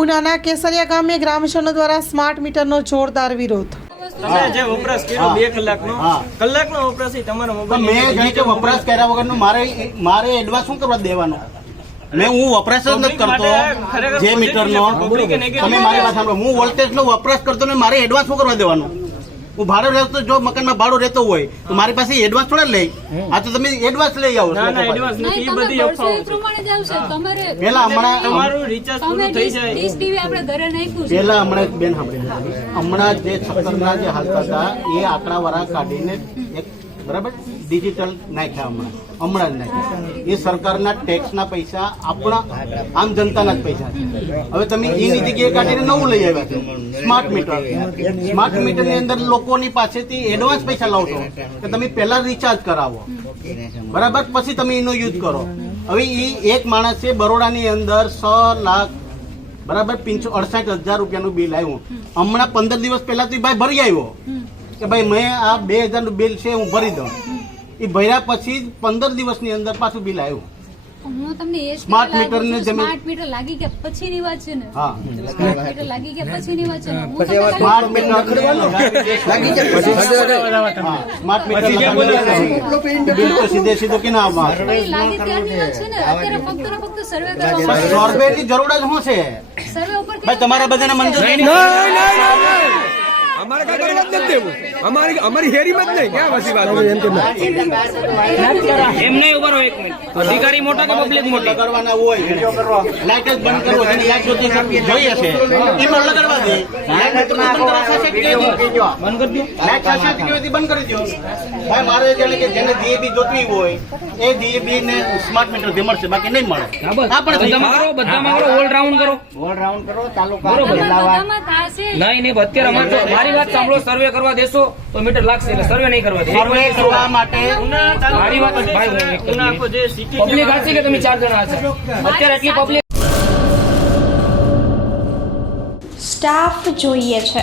ઉનાના કેસરિયા ગામે ગ્રામજનો દ્વારા સ્માર્ટ મીટરનો જોરદાર વિરોધ. તમે જે વપરાશ કર્યો બે કલાકનો. કલાકનો વપરાશ તમારો મોબાઈલ મેં વપરાશ કર્યા વગરનું મારે મારે એડવાન્સ શું કરવા દેવાનો? મેં હું વપરાશ જ નથી કરતો જે મીટરનો. તમે મારી વાત સાંભળો. હું વોલ્ટેજનો વપરાશ કરતો ને મારે એડવાન્સ શું કરવા દેવાનું? હું ભાડો રહેતો જો મકાનમાં ભાડો રહેતો હોય તો મારી પાસે એડવાન્સ થોડા લે આ તો તમે એડવાન્સ લઈ આવો ના ના એડવાન્સ નથી એ બધી અફવાઓ તમારે પેલા હમણાં તમારું રિચાર્જ પૂરું થઈ જાય. ડીશ ટીવી આપણે ઘરે નાખ્યું છે. પેલા હમણાં બેન સાંભળી હમણાં જે છપ્પરના જે હાલતા હતા એ આંકડા વાળા કાઢીને એક બરાબર? ડિજિટલ નાખ્યા હમણાં. હમણાં જ નાખ્યા. એ સરકારના ટેક્સના પૈસા આપણા આમ જનતાના જ પૈસા છે. હવે તમે એની જગ્યાએ કાઢીને નવું લઈ આવ્યા છો. સ્માર્ટ મીટર સ્માર્ટ મીટરની અંદર લોકોની પાસેથી એડવાન્સ પૈસા લાવશો કે તમે પહેલા રિચાર્જ કરાવો. બરાબર? પછી તમે એનો યુઝ કરો. હવે એ એક માણસે બરોડાની અંદર છ લાખ, બરાબર પિંચો અડસઠ હજાર રૂપિયાનું બિલ આવ્યું હમણાં પંદર દિવસ પહેલા તો ભાઈ ભરી આવ્યો. કે ભાઈ મેં આ બે હજારનું બિલ છે હું ભરી દઉં. એ ભર્યા પછી જ પંદર દિવસની અંદર પાછું બિલ આવ્યું. હું તમને એ જ Smart ને માંગુ છું, જમીન- સ્માર્ટ મીટર લાગી ગયા પછીની વાત છે ને. હા. સ્માર્ટ મીટર લાગી ગયા પછીની વાત છે ને. હું તમને ખાલી- સ્માર્ટ મીટર હા સ્માર્ટ મીટર બિલ તો સીધે સીધું કે ના લાગી ત્યારની વાત છે ને. અત્યારે ફક્ત ને ફક્ત સર્વે કરવા જરૂર જ શું છે? સર્વે ઉપર તમારા બધાને મંજૂર? અમારે કઈ કરવા જ નથી દેવું. અમારી અમારી હેરીમાં જ નહીં. ક્યાં વસી વાત એમ નહીં ઊભા રહો એક મિનિટ. અધિકારી મોટા કે પબ્લિક મોટા? કરવાના હોય લાઈટ જ બંધ કરવો. જોઈએ છે. એમાં લગાડવા દે. લાઈટ તો બંધ કરવા સાથે જ કહી દો. બંધ કરી દો. લાઈટ સાથે જ કહેવાથી બંધ કરી દો. ભાઈ મારે જાણે કે જેને DAB જોતવી હોય એ DAB ને સ્માર્ટ મીટરથી મળશે બાકી નહીં મળે. આ બધામાં કરો બધામાં કરો. ઓલ રાઉન્ડ કરો બધામાં નહીં નહીં અત્યારે અમારે મારી વાત સાંભળો સર્વે કરવા દેશો તો મીટર લાગશે એટલે સર્વે નહીં કરવા દે સર્વે કરવા માટે મારી વાત પબ્લિક હશે કે તમે ચાર જણા હશે? અત્યારે એટલી પબ્લિક સ્ટાફ જોઈએ છે.